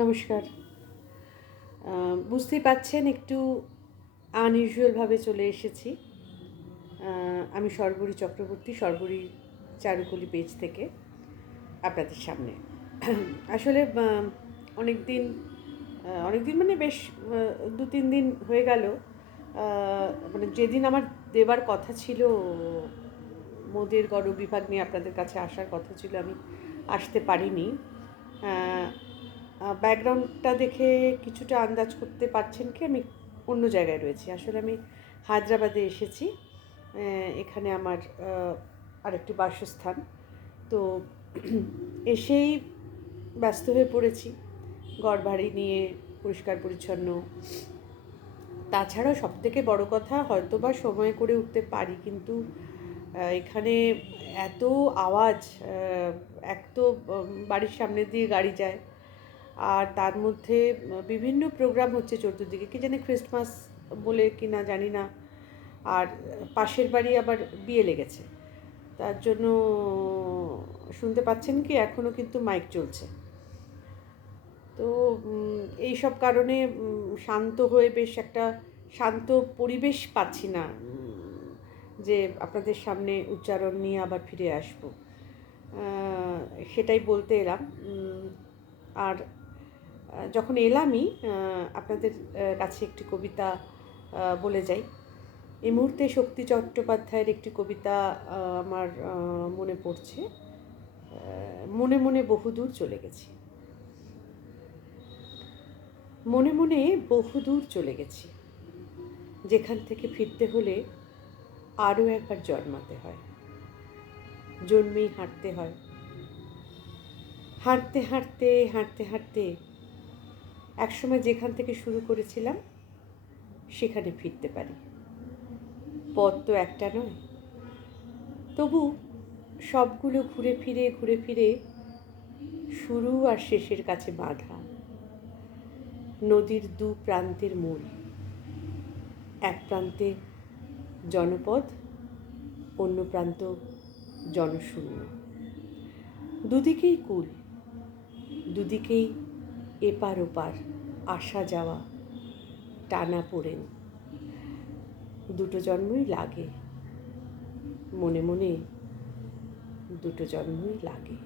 নমস্কার। বুঝতেই পারছেন একটু আনইউজুয়ালভাবে চলে এসেছি। আমি শর্বরী চক্রবর্তী, শর্বরী চারুকলি পেজ থেকে আপনাদের সামনে। আসলে অনেক দিন মানে বেশ 2-3 দিন হয়ে গেল। মানে যেদিন আমার দেবার কথা ছিল, মোদের গণ বিভাগ নিয়ে আপনাদের কাছে আসার কথা ছিল, আমি আসতে পারিনি। ব্যাকগ্রাউন্ডটা দেখে কিছুটা আন্দাজ করতে পারছেন কি আমি অন্য জায়গায় রয়েছি। আসলে আমি হায়দ্রাবাদে এসেছি। এখানে আমার আরেকটি বাসস্থান। তো এসেই ব্যস্ত হয়ে পড়েছি ঘরবাড়ি নিয়ে, পরিষ্কার পরিচ্ছন্ন। তাছাড়াও সবথেকে বড় কথা, হয়তো বা সময় করে উঠতে পারি, কিন্তু এখানে এত আওয়াজ। এক তো বাড়ির সামনে দিয়ে গাড়ি যায়, আর তার মধ্যে বিভিন্ন প্রোগ্রাম হচ্ছে চতুর্দিকে, কি জানি ক্রিসমাস বলে কি না জানি না। আর পাশের বাড়ি আবার বিয়ে লেগেছে, তার জন্য শুনতে পাচ্ছেন কি এখনও কিন্তু মাইক চলছে। তো এই সব কারণে শান্ত হয়ে বেশ একটা শান্ত পরিবেশ পাচ্ছি না, যে আপনাদের সামনে উচ্চারণ নিয়ে আবার ফিরে আসবো। সেটাই বলতে এলাম। আর যখন এলামই আপনাদের কাছে একটি কবিতা বলে যাই। এই মুহূর্তে শক্তি চট্টোপাধ্যায়ের একটি কবিতা আমার মনে পড়ছে। মনে মনে বহুদূর চলে গেছি। মনে মনে বহুদূর চলে গেছি, যেখান থেকে ফিরতে হলে আরও একবার জন্মাতে হয়, জন্মেই হাঁটতে হয়। হাঁটতে হাঁটতে হাঁটতে হাঁটতে একসময় যেখান থেকে শুরু করেছিলাম সেখানে ফিরতে পারি। পথ তো একটা নয়, তবু সবগুলো ঘুরে ফিরে শুরু আর শেষের কাছে বাঁধা। নদীর দু প্রান্তের মূল, এক প্রান্তে জনপদ, অন্য প্রান্ত জনশূন্য। দুদিকেই কুল, দুদিকেই এপার ওপার আসা যাওয়া, টানা পোড়েন। দুটো জন্মই লাগে, মনে মনে দুটো জন্মই লাগে।